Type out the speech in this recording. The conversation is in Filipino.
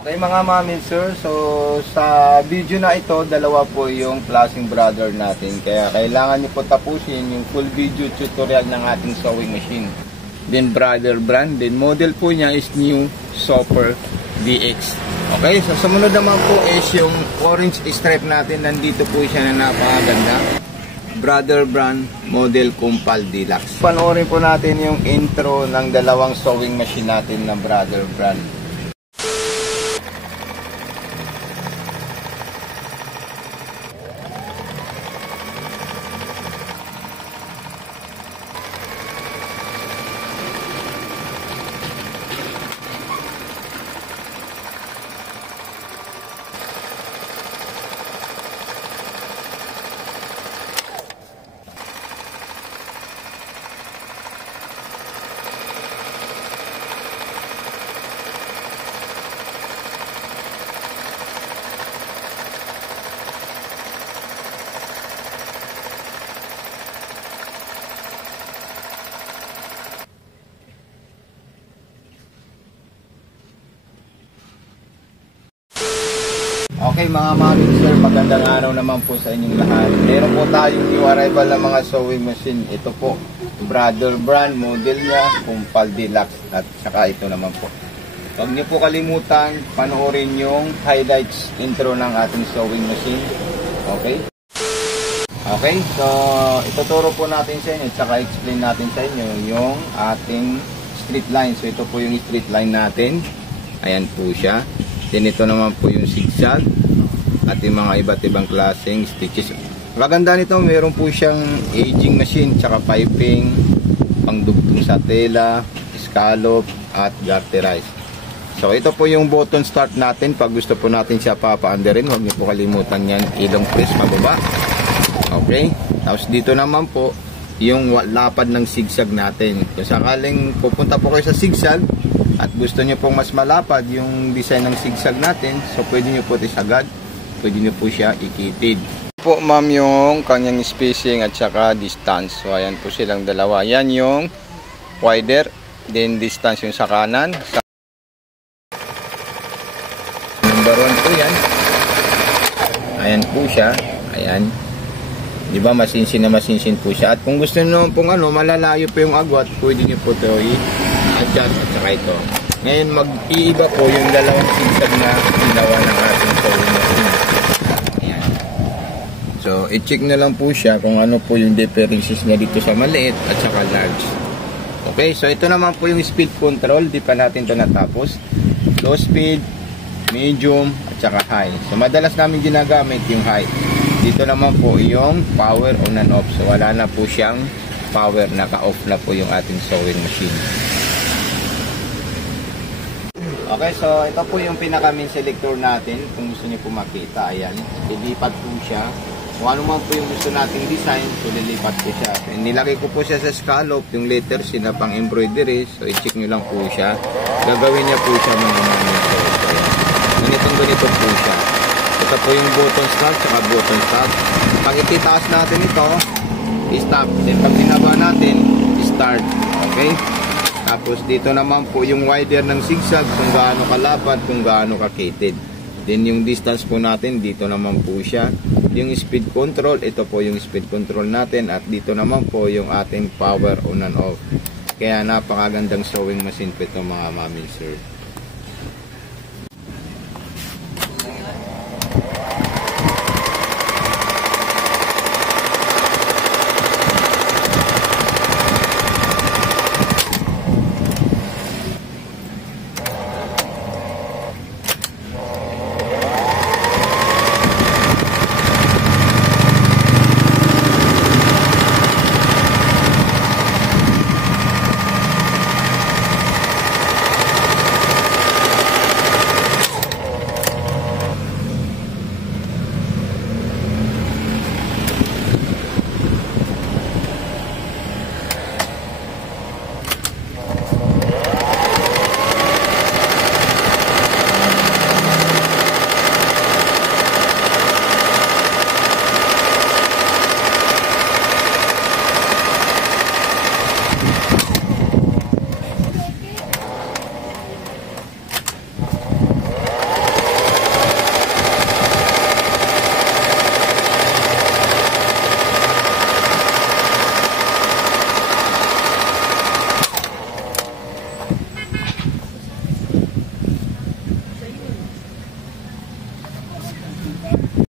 Okay mga mami sir, so sa video na ito, dalawa po yung klaseng brother natin. Kaya kailangan nyo po tapusin yung full video tutorial ng ating sewing machine. Then brother brand, then model po niya is new Super DX. Okay, so sumunod naman po is yung orange stripe natin. Nandito po siya na napakaganda. Brother brand, model Compal Deluxe. Panoorin po natin yung intro ng dalawang sewing machine natin ng brother brand. Okay mga mami sir, magandang araw naman po sa inyong lahat. Meron po tayong new arrival ng mga sewing machine. Ito po, brother brand, model niya, Compal Deluxe. At saka ito naman po. Huwag niyo po kalimutan, panoorin yung highlights intro ng ating sewing machine. Okay? Okay, so ituturo po natin sa inyo at saka explain natin sa inyo yung ating straight line. So ito po yung straight line natin. Ayan po siya. Then ito naman po yung zigzag at yung mga iba't ibang klaseng stitches. Maganda nito, meron po siyang aging machine, tsaka piping, pangdugtong sa tela, scallop at garterize. So ito po yung button start natin. Pag gusto po natin siya papaandarin, huwag niyo po kalimutan yan, ilong press pababa. Okay, tapos dito naman po yung lapad ng zigzag natin. Kung sakaling pupunta po kayo sa zigzag at gusto nyo pong mas malapad yung design ng zigzag natin, so pwede nyo po isagad, pwede nyo po siya ikitid. Po ma'am yung kanyang spacing at saka distance. So ayan po silang dalawa. Yan yung wider, then distance yung sa kanan. Number 1 po yan. Ayan po siya. Ayan. Diba masinsin na masinsin po siya. At kung gusto nyo pong malalayo po yung agwat, pwede nyo po ito i-adjust at saka ito. Ngayon mag-iiba po yung dalawang zigzag na ginawa ng ating sewing machine. Ayan. So i-check na lang po siya kung ano po yung differences niya dito sa maliit at saka large. Okay, so ito naman po yung speed control. Di pa natin ito natapos. Low speed, medium at saka high. So madalas namin ginagamit yung high. Dito naman po yung power on and off. So wala na po siyang power, naka-off na po yung ating sewing machine. Okay, so ito po yung pinaka-main selector natin. Kung gusto niyo po makita, ayan, ilipat po siya. Kung ano man po yung gusto nating design, so lilipat ko siya. Nilagay ko po siya sa scallop, yung letters na pang embroidery. So i-check nyo lang po siya. Gagawin niya po siya mga ganito po siya. Ito po yung button start saka button stop. Pag ititaas natin ito, stop. Then pag binaba natin, start. Okay? Tapos dito naman po yung wider ng zigzag, kung gaano kalapad, kung gaano kakitid. Then yung distance po natin, dito naman po siya. Yung speed control, ito po yung speed control natin. At dito naman po yung ating power on and off. Kaya napakagandang sewing machine po ito mga mami sir.